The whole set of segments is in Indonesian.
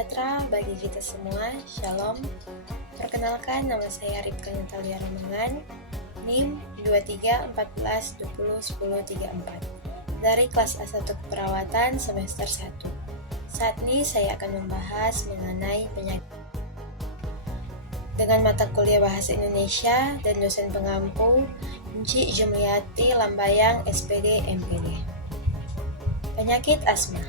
sejahtera bagi kita semua, Shalom. Perkenalkan, nama saya Ripka Natalia Ramangan, NIM 2314201034 dari kelas A1 Keperawatan semester 1. Saat ini saya akan membahas mengenai penyakit dengan mata kuliah Bahasa Indonesia dan dosen pengampu Enci Jumliati Lambayang SPD MPD. Penyakit asma.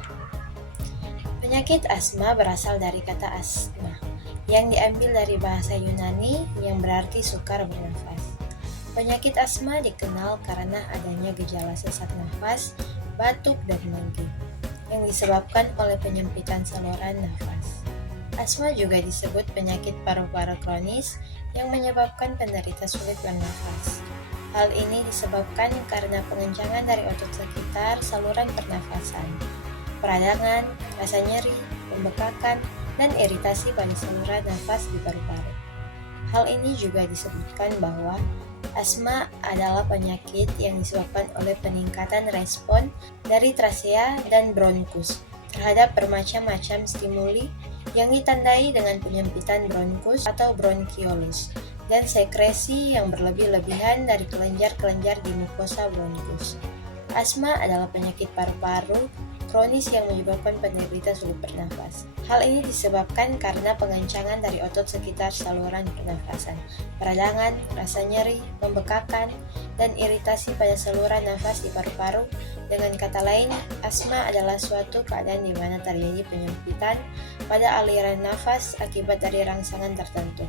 Penyakit asma berasal dari kata asma yang diambil dari bahasa Yunani yang berarti sukar bernafas. Penyakit asma dikenal karena adanya gejala sesak nafas, batuk, dan manggil yang disebabkan oleh penyempitan saluran nafas. Asma juga disebut penyakit paru-paru kronis yang menyebabkan penderita sulit bernafas. Hal ini disebabkan karena pengencangan dari otot sekitar saluran pernafasan, peradangan, rasa nyeri, pembekakan, dan iritasi pada saluran nafas di paru-paru. Hal ini juga disebutkan bahwa asma adalah penyakit yang disebabkan oleh peningkatan respon dari trachea dan bronkus terhadap bermacam-macam stimuli yang ditandai dengan penyempitan bronkus atau bronkiolus dan sekresi yang berlebih-lebihan dari kelenjar-kelenjar di mukosa bronkus. Asma adalah penyakit paru-paru kronis yang menyebabkan penderita sulit bernafas. Hal ini disebabkan karena pengencangan dari otot sekitar saluran pernafasan, peradangan, rasa nyeri, pembekakan, dan iritasi pada saluran nafas di paru-paru. Dengan kata lain, asma adalah suatu keadaan di mana terjadi penyempitan pada aliran nafas akibat dari rangsangan tertentu,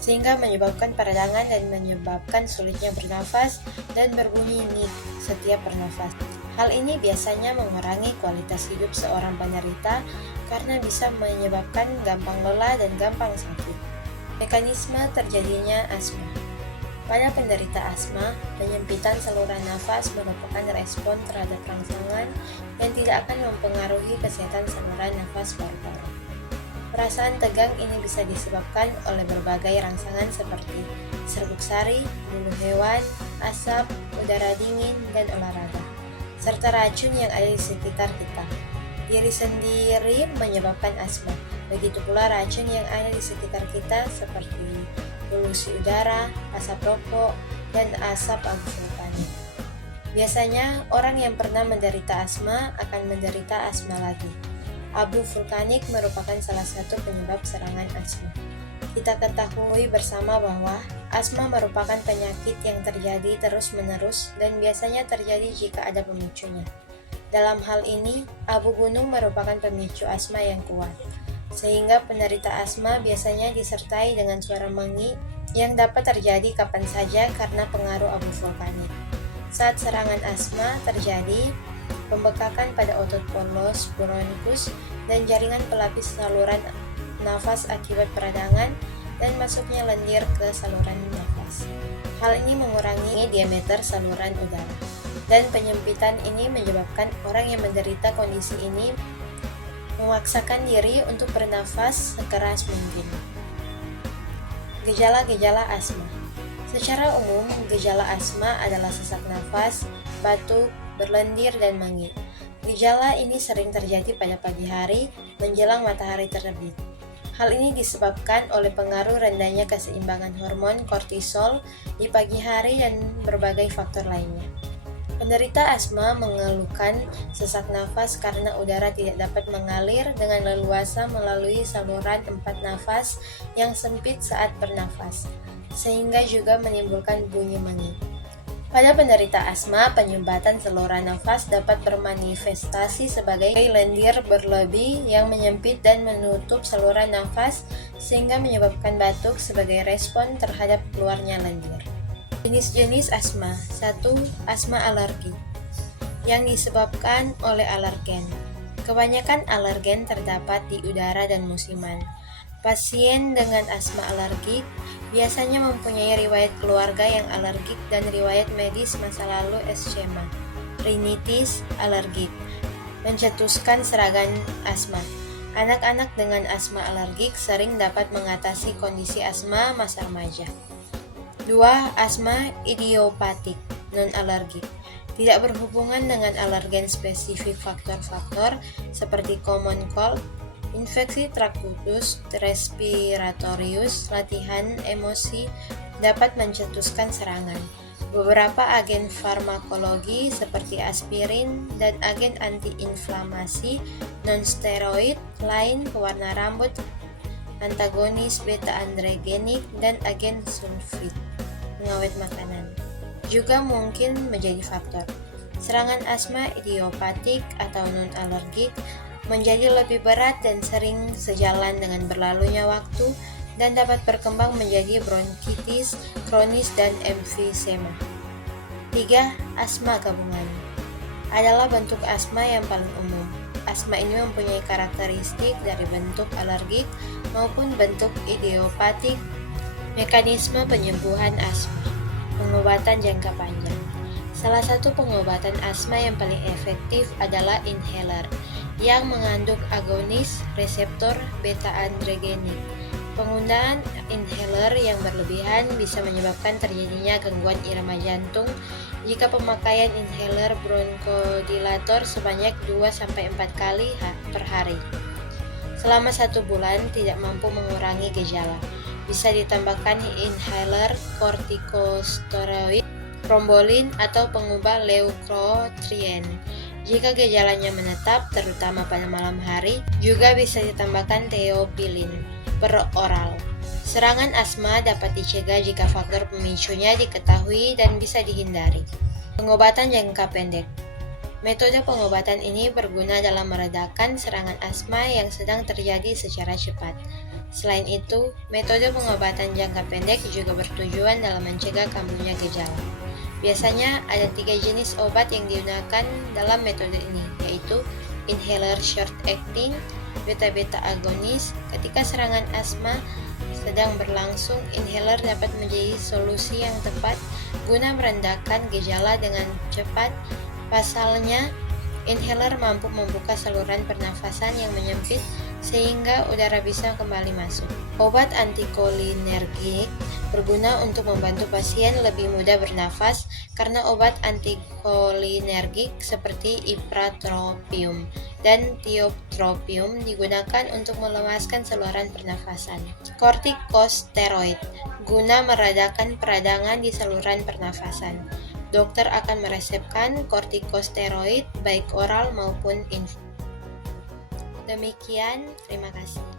sehingga menyebabkan peradangan dan menyebabkan sulitnya bernafas dan berbunyi nik setiap bernafas. Hal ini biasanya mengurangi kualitas hidup seorang penderita karena bisa menyebabkan gampang lelah dan gampang sakit. Mekanisme terjadinya asma. Pada penderita asma, penyempitan saluran nafas merupakan respon terhadap rangsangan yang tidak akan mempengaruhi kesehatan saluran nafas paru-paru. Perasaan tegang ini bisa disebabkan oleh berbagai rangsangan seperti serbuk sari, bulu hewan, asap, udara dingin, dan olahraga, serta racun yang ada di sekitar kita. Diri sendiri menyebabkan asma, begitu pula racun yang ada di sekitar kita seperti polusi udara, asap rokok, dan asap abu vulkanik. Biasanya, orang yang pernah menderita asma akan menderita asma lagi. Abu vulkanik merupakan salah satu penyebab serangan asma. Kita ketahui bersama bahwa asma merupakan penyakit yang terjadi terus-menerus dan biasanya terjadi jika ada pemicunya. Dalam hal ini, abu gunung merupakan pemicu asma yang kuat, sehingga penderita asma biasanya disertai dengan suara mengi yang dapat terjadi kapan saja karena pengaruh abu vulkanik. Saat serangan asma terjadi, pembekakan pada otot polos, bronkus, dan jaringan pelapis saluran nafas akibat peradangan dan masuknya lendir ke saluran nafas. Hal ini mengurangi diameter saluran udara, dan penyempitan ini menyebabkan orang yang menderita kondisi ini memaksakan diri untuk bernafas sekeras mungkin. Gejala-gejala asma. Secara umum, gejala asma adalah sesak nafas, batuk, berlendir, dan manggil. Gejala ini sering terjadi pada pagi hari menjelang matahari terbit. Hal ini disebabkan oleh pengaruh rendahnya keseimbangan hormon kortisol di pagi hari dan berbagai faktor lainnya. Penderita asma mengeluhkan sesak nafas karena udara tidak dapat mengalir dengan leluasa melalui saluran tempat nafas yang sempit saat bernafas, sehingga juga menimbulkan bunyi mangi. Pada penderita asma, penyumbatan saluran nafas dapat bermanifestasi sebagai lendir berlebih yang menyempit dan menutup saluran nafas sehingga menyebabkan batuk sebagai respon terhadap keluarnya lendir. Jenis-jenis asma. 1. Asma alergi yang disebabkan oleh alergen. Kebanyakan alergen terdapat di udara dan musiman. Pasien dengan asma alergik biasanya mempunyai riwayat keluarga yang alergik dan riwayat medis masa lalu eczema, rinitis, alergik, mencetuskan serangan asma. Anak-anak dengan asma alergik sering dapat mengatasi kondisi asma masa remaja. 2. Asma idiopatik, non-alergik. Tidak berhubungan dengan alergen spesifik faktor-faktor seperti common cold, infeksi trakutus respiratorius, latihan emosi dapat mencetuskan serangan. Beberapa agen farmakologi seperti aspirin dan agen antiinflamasi non-steroid lain, pewarna rambut, antagonis beta-androgenik, dan agen sulfit, pengawet makanan, juga mungkin menjadi faktor. Serangan asma idiopatik atau non-alergik menjadi lebih berat dan sering sejalan dengan berlalunya waktu dan dapat berkembang menjadi bronkitis kronis dan emfisema. 3. Asma gabungan adalah bentuk asma yang paling umum. Asma ini mempunyai karakteristik dari bentuk alergik maupun bentuk idiopatik. Mekanisme penyembuhan asma. Pengobatan jangka panjang. Salah satu pengobatan asma yang paling efektif adalah inhaler yang mengandung agonis reseptor beta-androgenik. Penggunaan inhaler yang berlebihan bisa menyebabkan terjadinya gangguan irama jantung jika pemakaian inhaler bronkodilator sebanyak 2-4 kali per hari selama 1 bulan tidak mampu mengurangi gejala. Bisa ditambahkan inhaler kortikosteroid, trombolin, atau pengubah leukotrien. Jika gejalanya menetap, terutama pada malam hari, juga bisa ditambahkan teopilin per oral. Serangan asma dapat dicegah jika faktor pemicunya diketahui dan bisa dihindari. Pengobatan jangka pendek. Metode pengobatan ini berguna dalam meredakan serangan asma yang sedang terjadi secara cepat. Selain itu, metode pengobatan jangka pendek juga bertujuan dalam mencegah kambuhnya gejala. Biasanya ada 3 jenis obat yang digunakan dalam metode ini, yaitu inhaler short acting, beta-beta agonis. Ketika serangan asma sedang berlangsung, inhaler dapat menjadi solusi yang tepat guna merendahkan gejala dengan cepat. Pasalnya, inhaler mampu membuka saluran pernafasan yang menyempit sehingga udara bisa kembali masuk. Obat antikolinergik berguna untuk membantu pasien lebih mudah bernafas karena obat antikolinergik seperti ipratropium dan tiotropium digunakan untuk melepaskan saluran pernafasan. Kortikosteroid guna meredakan peradangan di saluran pernafasan. Dokter akan meresepkan kortikosteroid baik oral maupun infusi. Demikian, terima kasih.